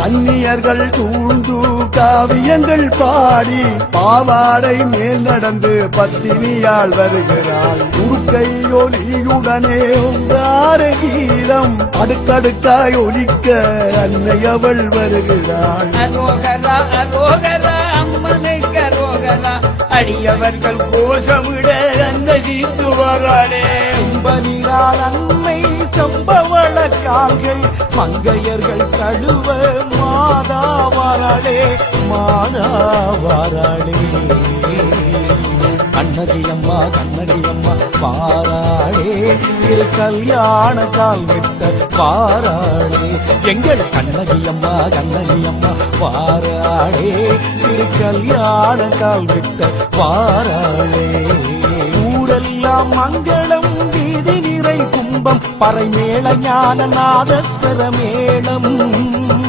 கன்னியர்கள் சூழ்ந்து காவியங்கள் பாடி பாவாடை மேல் நடந்து பத்தினியால் வருகிறாள். உடுக்கை ஒலியுடனே ஒன்றார கீதம் அடுக்கடுக்காய் ஒலிக்க அன்னை அவள் வருகிறாள். அரோகரா அரோகரா அம்மனை கரோகரா அடியவர்கள் கோஷமிட அன்னதித்து வராளே. கும்பனிரால் அன்னை சம்பவள கால்கள் மங்கையர்கள் தழுவ மாதா வாராளே மாதா வாராளே. கண்ணகியம்மா கண்ணகியம்மா பாராளே திரு கல்யாண கால் விட்ட பாராளே. எங்கள் கண்ணகியம்மா கண்ணகியம்மா பாராளே திரு கல்யாண கால் விட்ட பாராளே. ஊரெல்லாம் மங்களம் வீதி நிறை கும்பம் பறை மேள ஞான நாதஸ்வர மேளம்